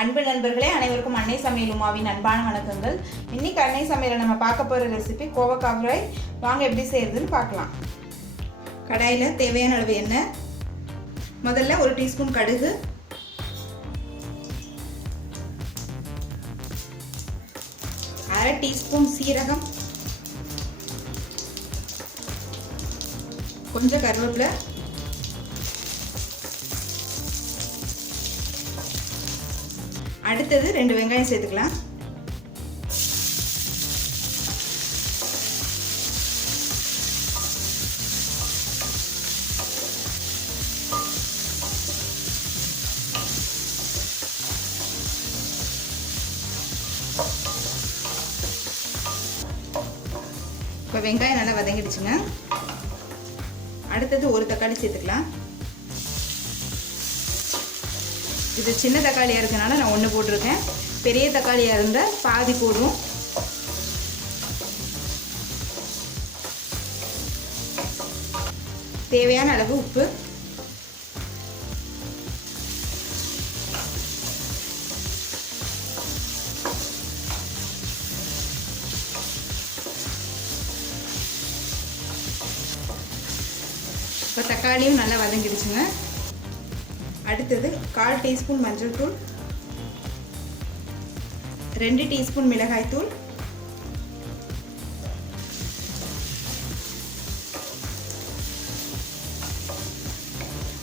அன்பு நண்பர்களே, அனைவருக்கும் அன்னை சமையல் உமாவின் அன்பான வணக்கங்கள். இன்னைக்கு அன்னை சமையலை நம்ம பார்க்க போகிற ரெசிபி கோவக்காய் ஃப்ரை. வாங்க எப்படி செய்யறதுன்னு பார்க்கலாம். கடாயில் தேவையான அளவு எண்ணெய், முதல்ல 1 டீஸ்பூன் கடுகு, அரை டீஸ்பூன் சீரகம், கொஞ்சம் கருவேப்பிலை, அடுத்தது 2 வெங்காயம் சேர்த்துக்கலாம். இப்போ வெங்காயம் நல்லா வதங்கிடுச்சுங்க. அடுத்தது 1 தக்காளி சேர்த்துக்கலாம். இது சின்ன தக்காளியாக இருக்கனால நான் 1 போட்டிருக்கேன். பெரிய தக்காளியாக இருந்தால் பாதி போடுவோம். தேவையான அளவு உப்பு, இப்போ தக்காளியும் நல்லா வதங்கிடுச்சுங்க. அடுத்தது 1/4 டீஸ்பூன் மஞ்சள் தூள், 2 டீஸ்பூன் மிளகாய் தூள்,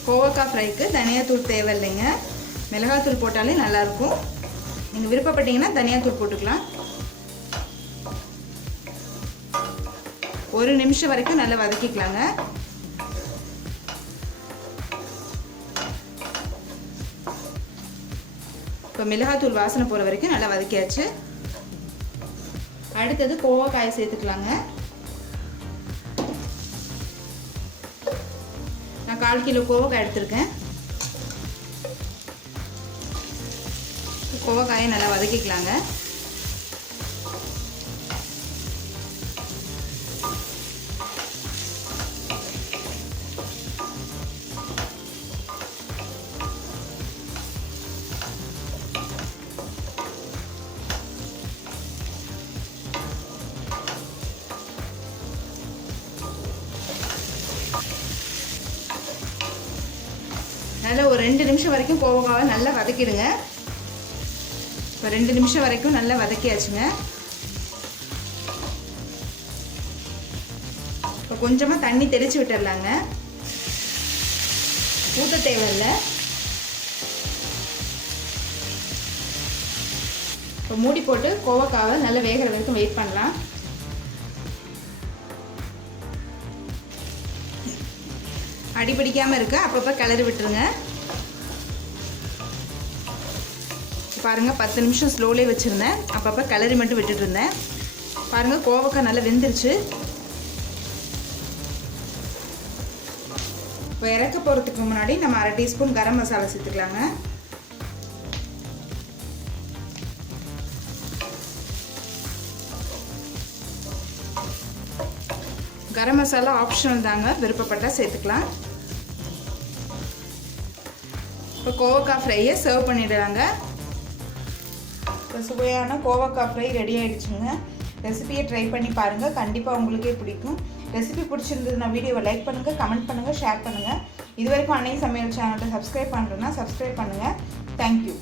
கோவக்காய் ஃப்ரைக்கு தனியாத்தூள் தேவையில்லைங்க, மிளகாய் தூள் போட்டாலே நல்லாயிருக்கும். நீங்கள் விருப்பப்பட்டீங்கன்னா தனியாத்தூள் போட்டுக்கலாம். 1 நிமிஷம் வரைக்கும் நல்லா வதக்கிக்கலாங்க. இப்போ மிளகாத்தூள் வாசனை போகிற வரைக்கும் நல்லா வதக்கியாச்சு. அடுத்தது கோவக்காயை சேர்த்துக்கலாங்க. நான் 1/4 கிலோ கோவக்காய் எடுத்திருக்கேன். கோவக்காயை நல்லா வதக்கிக்கலாங்க. நல்லா ஒரு 2 நிமிஷம் வரைக்கும் கோவக்காவை நல்லா வதக்கிடுங்க. இப்போ 2 நிமிஷம் வரைக்கும் நல்லா வதக்கியாச்சுங்க. இப்போ கொஞ்சமாக தண்ணி தெளித்து விட்டுடலாங்க. ஊற்ற தேவையில்லை. இப்போ மூடி போட்டு கோவக்காவை நல்லா வேகிற வரைக்கும் வெயிட் பண்ணலாம். அடிபிடிக்காமல் இருக்க அப்பப்போ கிளறி விட்டுருங்க. பாருங்கள், 10 நிமிஷம் ஸ்லோலே வச்சுருந்தேன். அப்பப்போ கிளறி மட்டும் விட்டுட்டு இருந்தேன். பாருங்கள், கோவக்காய் நல்லா வெந்துருச்சு. இப்போ இறக்க போகிறதுக்கு முன்னாடி நம்ம 1/2 டீஸ்பூன் கரம் மசாலா சேர்த்துக்கலாங்க. கரம் மசாலா ஆப்ஷனல் தாங்க, விருப்பப்பட்டால் சேர்த்துக்கலாம். இப்போ கோவக்காய் ஃப்ரையை சர்வ் பண்ணிடுறாங்க. இப்போ சுவையான கோவக்காய் ஃப்ரை ரெடி ஆகிடுச்சுங்க. ரெசிபியை ட்ரை பண்ணி பாருங்கள், கண்டிப்பாக உங்களுக்கே பிடிக்கும். ரெசிபி பிடிச்சிருந்ததுன்னா வீடியோவை லைக் பண்ணுங்கள், கமெண்ட் பண்ணுங்கள், ஷேர் பண்ணுங்கள். இது வரைக்கும் அன்னை சமையல் சேனலை சப்ஸ்கிரைப் பண்ணுறேன்னா சப்ஸ்கிரைப் பண்ணுங்கள். தேங்க்யூ.